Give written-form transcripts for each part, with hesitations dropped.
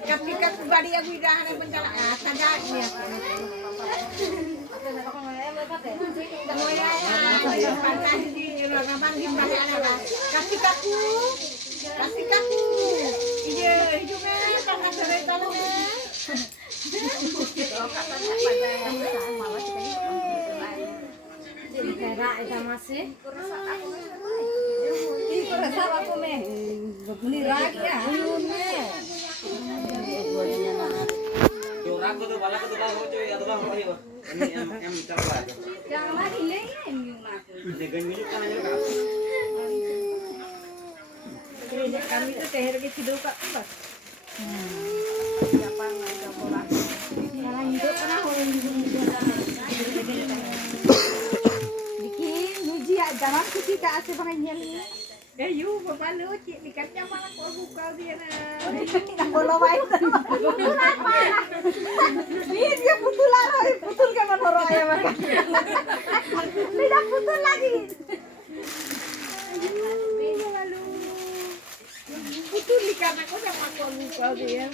Ketika kembali aku dah ada bencana tanda ni aku. Kasih kaku. Iya, hidungnya tengah sore tolong. Jadi perak itu masih. Ini rasa apa meh? Beli lagi ya. Orang tu bala tu dah cuy, atau dah apa itu? Ini em terbaik. Jangan lagi lagi yang aku. Dengan minyak kan aja kan. Kami tu teh lagi tidur kat tempat. Siapa yang ada bola? Sekarang hidup kan aku yang Bikin uji jangan kita asyik pengen ni. You bapak lu cik dikatnya malah kau buka dia na. Bola main. Ni dia putul ke mana orang ayam makan. Tidak putul lagi. Putul ikan aku sama kau buka dia.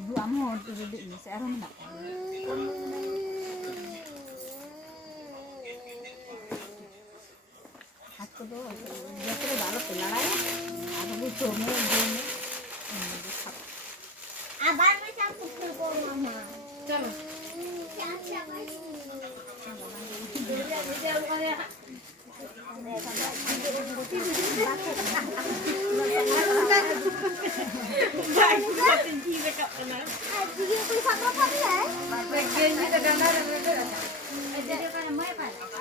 Ibu amo duduk ni sekarang nak. Aku tu dia tu balap pelan ya. Aku tu cuma ni. Abang macam pukul kau mama. Chalo. Siap lagi. Jadi aku sama apa dia?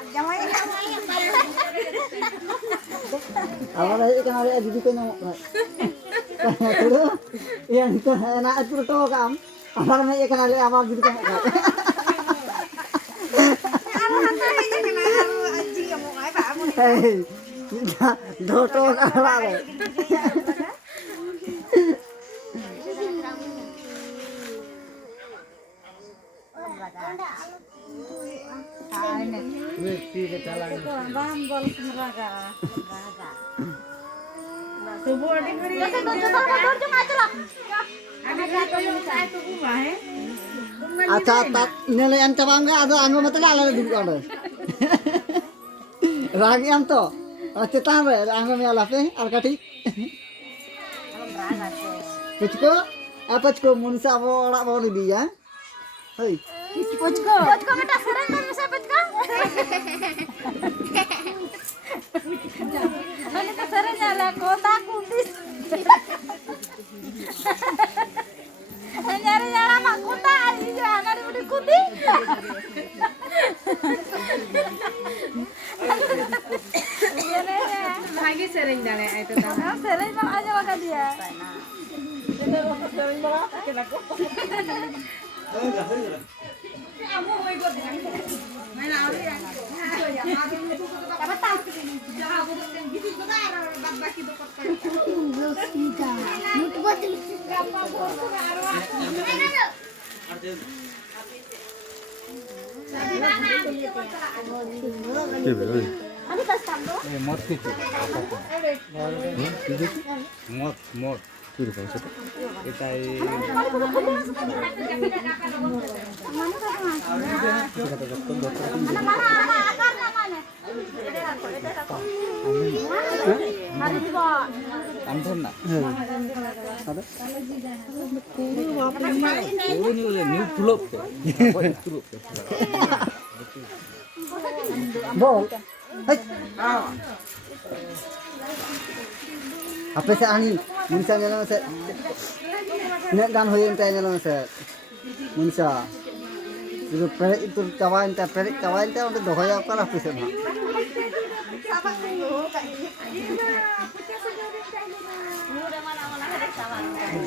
Jamai yang paling. Awalnya ikan ada di situ nong. Yang itu enak itu tuh kam. Awalnya ikan ada awal gitu kan. Hei, doto kalah le. Subuh ada hari. Acha tat nilai yang cabang ada anggo mati lah di bukan. Ragi am to. Cetan re anggo mi alape arkati. Pucko apa pucko munsa abo ora mau di ya. Hei. Pocko mata sering kan bisa pocko? Ini tu sering nyala kota kudis. Nyari mak kota ini anak di kudis. Lagi sering dah le itu tahu. Sering bang aja makan dia. Sering malah kita kok. Mana ada yang ya, ada yang itu apa tahu sini. Jangan aku yang gitu juga ada bagi dapat kan. Berapa bor arwah. Ani kas tambo? Mot itu. Mot. Itu kan siapa? Kita Anton nak? Ada? Oh ni oleh new pulau tu. Bol. Hei. Apa sih ani? Munsa jalan se. Nek dan hoyen teh jalan se. Munsa. Itu perik itu cawain teh untuk dohoya apa lah bisa mah. Sama dulu kayak ini.